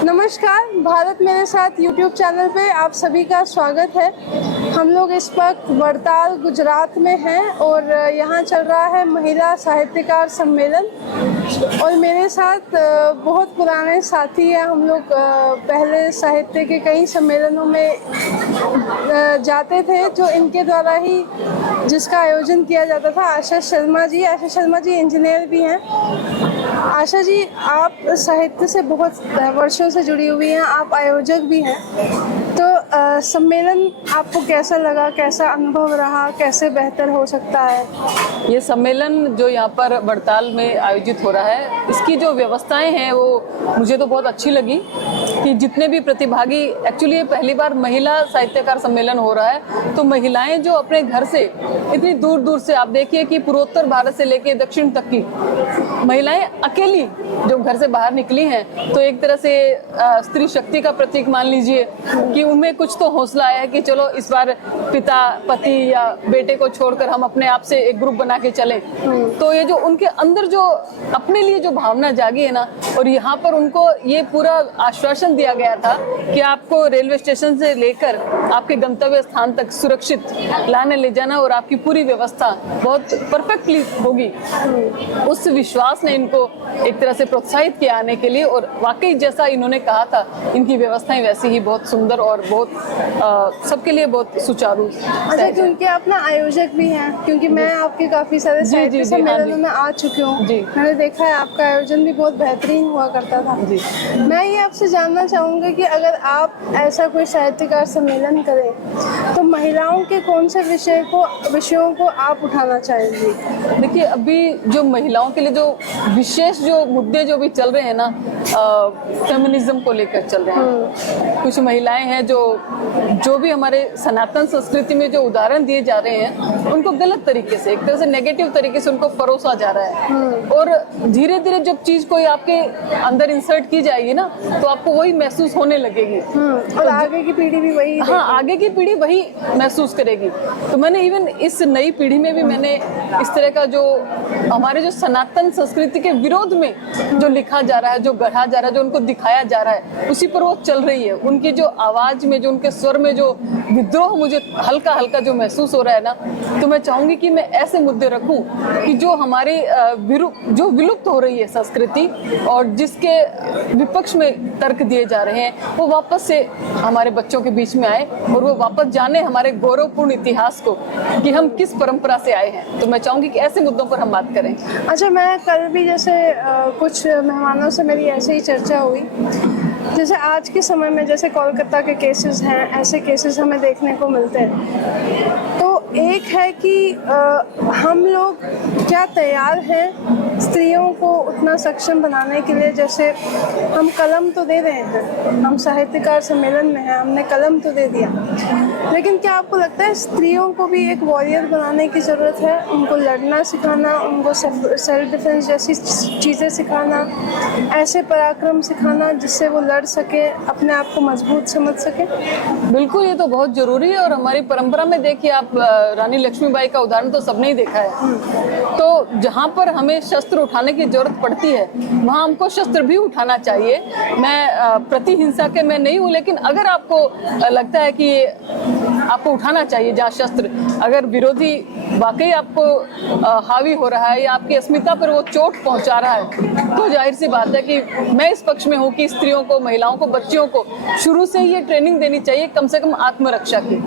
नमस्कार, भारत मेरे साथ यूट्यूब चैनल पे आप सभी का स्वागत है। हम लोग इस वक्त वड़ताल गुजरात में हैं और यहाँ चल रहा है महिला साहित्यकार सम्मेलन। और मेरे साथ बहुत पुराने साथी हैं। हम लोग पहले साहित्य के कई सम्मेलनों में जाते थे जो इनके द्वारा ही जिसका आयोजन किया जाता था। आशा शर्मा जी इंजीनियर भी हैं। आशा जी, आप साहित्य से बहुत वर्षों से जुड़ी हुई हैं, आप आयोजक भी हैं, तो सम्मेलन आपको कैसा लगा, कैसा अनुभव रहा, कैसे बेहतर हो सकता है? ये सम्मेलन जो यहाँ पर वड़ताल में आयोजित हो रहा है, इसकी जो व्यवस्थाएं हैं वो मुझे तो बहुत अच्छी लगी कि जितने भी प्रतिभागी, एक्चुअली ये पहली बार महिला साहित्यकार सम्मेलन हो रहा है, तो महिलाएं जो अपने घर से इतनी दूर दूर से, आप देखिए कि पूर्वोत्तर भारत से लेके दक्षिण तक की महिलाएं अकेली जो घर से बाहर निकली हैं, तो एक तरह से स्त्री शक्ति का प्रतीक मान लीजिए कि उनमें कुछ तो हौसला आया है कि चलो इस बार पिता, पति या बेटे को छोड़कर हम अपने आप से एक ग्रुप बना के चले। तो ये जो उनके अंदर जो अपने लिए जो भावना जागी है ना, और यहाँ पर उनको ये पूरा आश्वासन दिया गया था कि आपको रेलवे स्टेशन से लेकर आपके गंतव्य स्थान तक सुरक्षित लाने ले जाना और आपकी पूरी व्यवस्था बहुत परफेक्टली होगी। उस विश्वास ने इनको एक तरह से प्रोत्साहित किया आने के लिए, और वाकई जैसा इन्होंने कहा था, इनकी व्यवस्थाएं वैसी ही बहुत सुंदर और बहुत सबके लिए बहुत सुचारू। अच्छा, क्योंकि आप ना आयोजक भी हैं, क्योंकि मैं आपके काफी सारे साहित्य सम्मेलनों में आ चुकी हूँ, मैंने देखा है आपका आयोजन भी बहुत बेहतरीन हुआ करता था। मैं ये आपसे जानना चाहूँगी कि अगर आप ऐसा कोई साहित्यकार सम्मेलन करें तो महिलाओं के कौन से विषयों को आप उठाना चाहेंगी? देखिए, अभी जो महिलाओं के लिए जो विशेष जो मुद्दे जो भी चल रहे हैं ना, फेमिनिज्म को लेकर चल रहे हैं। कुछ महिलाएं हैं जो भी हमारे सनातन संस्कृति में जो उदाहरण दिए जा रहे हैं, उनको गलत तरीके से, एक तरह से नेगेटिव तरीके से उनको परोसा जा रहा है। और धीरे धीरे जब चीज कोई आपके अंदर इंसर्ट की जाएगी ना, तो आपको वही महसूस होने लगेगी। और आगे की पीढ़ी भी वही, हाँ, आगे की पीढ़ी वही महसूस करेगी। तो मैंने इवन इस नई पीढ़ी में भी मैंने इस तरह का जो हमारे जो सनातन संस्कृति के विरोध में जो लिखा जा रहा है, जो गढ़ा जा रहा है, जो उनको दिखाया जा रहा है, उसी पर वो चल रही है। उनकी जो आवाज में, जो उनके स्वर में जो विद्रोह मुझे हल्का हल्का जो महसूस हो रहा है ना, तो मैं चाहूंगी कि मैं ऐसे मुद्दे रखूं कि जो हमारी जो विलुप्त हो रही है संस्कृति और जिसके विपक्ष में तर्क दिए जा रहे हैं, वो वापस से हमारे बच्चों के बीच में आए और वो वापस जाने हमारे गौरवपूर्ण इतिहास को कि हम किस परंपरा से आए हैं। तो मैं चाहूंगी कि ऐसे मुद्दों पर हम बात करें। अच्छा, मैं कल भी जैसे कुछ मेहमानों से मेरी ऐसे ही चर्चा हुई, जैसे आज के समय में जैसे कोलकाता के केसेस हैं, ऐसे केसेस हमें देखने को मिलते हैं। तो एक है कि हम लोग क्या तैयार हैं स्त्रियों को उतना सक्षम बनाने के लिए? जैसे हम कलम तो दे रहे हैं, हम साहित्यकार सम्मेलन में हैं, हमने कलम तो दे दिया, लेकिन क्या आपको लगता है स्त्रियों को भी एक वॉरियर बनाने की ज़रूरत है? उनको लड़ना सिखाना, उनको सेल्फ डिफेंस जैसी चीज़ें सिखाना, ऐसे पराक्रम सिखाना जिससे वो लड़ सके, अपने आप को मजबूत समझ सके? बिल्कुल, ये तो बहुत जरूरी है। और हमारी परंपरा में देखिए आप, रानी लक्ष्मीबाई का उदाहरण तो सबने ही देखा है। तो जहाँ पर हमें शस्त्र उठाने की जरूरत पड़ती है, वहाँ हमको शस्त्र भी उठाना चाहिए। मैं प्रति हिंसा के मैं नहीं हूँ, लेकिन अगर आपको लगता है कि आपको उठाना चाहिए जहाँ शस्त्र, अगर विरोधी वाकई आपको हावी हो रहा है या आपकी अस्मिता पर वो चोट पहुंचा रहा है, तो जाहिर सी बात है कि मैं इस पक्ष में हूँ कि स्त्रियों को, महिलाओं को, बच्चियों को शुरू से ही ये ट्रेनिंग देनी चाहिए, कम से कम आत्मरक्षा की।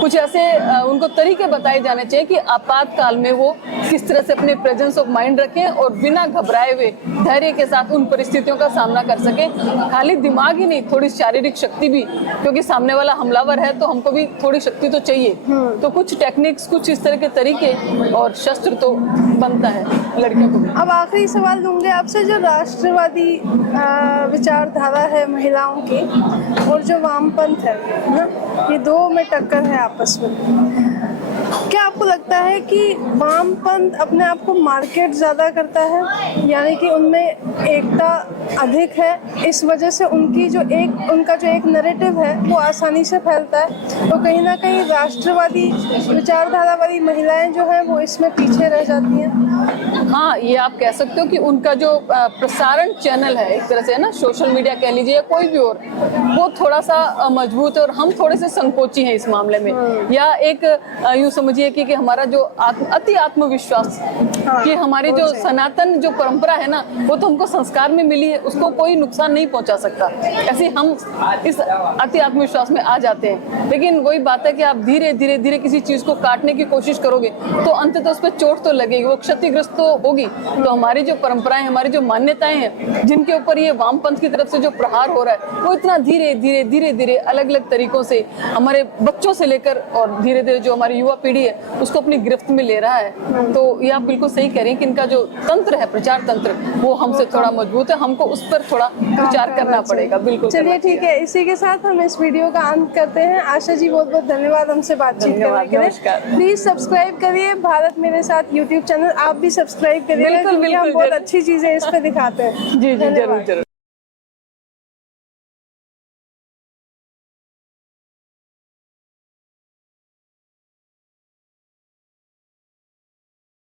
कुछ ऐसे उनको तरीके बताए जाने चाहिए कि आपातकाल में वो किस तरह से अपने प्रेजेंस ऑफ माइंड रखें और बिना घबराए हुए धैर्य के साथ उन परिस्थितियों का सामना कर सके। खाली दिमाग ही नहीं, थोड़ी शारीरिक शक्ति भी, क्योंकि सामने वाला हमलावर है तो हमको भी थोड़ी शक्ति तो चाहिए। तो कुछ टेक्निक्स, कुछ इस तरह के तरीके और शस्त्र तो बनता है लड़कियों को भी। अब आखिरी सवाल दूंगे आपसे, जो राष्ट्रवादी विचारधारा है महिलाओं की और जो वामपंथ है ना, ये दो में टक्कर है आपस में। क्या आपको लगता है कि वामपंथ अपने आप को मार्केट ज़्यादा करता है, यानी कि उनमें एकता अधिक है, इस वजह से उनका जो एक नैरेटिव है वो आसानी से फैलता है, तो कहीं ना कहीं राष्ट्रवादी विचारधारा वाली महिलाएं जो हैं वो इसमें पीछे रह जाती हैं? हाँ, ये आप कह सकते हो कि उनका जो प्रसारण चैनल है एक तरह से, है ना, सोशल मीडिया कह लीजिए या कोई भी और, वो थोड़ा सा मजबूत है और हम थोड़े से संकोची हैं इस मामले में। या एक यूं समझिए कि हमारा जो अति आत्मविश्वास, कि हमारी जो सनातन जो परंपरा है ना, वो तो हमको संस्कार में मिली है, उसको कोई नुकसान नहीं पहुंचा सकता, ऐसे हम इस अति आत्मविश्वास में आ जाते हैं। लेकिन वही बात है कि आप धीरे धीरे धीरे किसी चीज को काटने की कोशिश करोगे तो अंततः उस पर चोट तो लगेगी, वो क्षतिग्रस्त तो होगी। तो हमारी जो परंपराएं, हमारी जो मान्यताएं हैं, जिनके ऊपर ये वामपंथ की तरफ से जो प्रहार हो रहा है, वो इतना धीरे धीरे धीरे धीरे अलग अलग तरीकों से हमारे बच्चों से लेकर और धीरे धीरे जो हमारी युवा पीढ़ी है उसको अपनी गिरफ्त में ले रहा है। तो ये आप बिल्कुल सही कह रही हैं कि इनका जो तंत्र है, प्रचार तंत्र, वो हमसे थोड़ा मजबूत है, हमको उस पर थोड़ा विचार करना पड़ेगा। बिल्कुल, चलिए ठीक है, इसी के साथ हम इस वीडियो का अंत करते हैं। आशा जी बहुत बहुत धन्यवाद हमसे बातचीत करने के लिए। प्लीज सब्सक्राइब करिए भारत मेरे साथ यूट्यूब चैनल, आप भी सब्सक्राइब करिए, बिल्कुल, क्योंकि हम बिल्कुल, बहुत जरूर। अच्छी चीजें इस पे दिखाते हैं। जी जी, जरूर धन्यवाद। जरूर।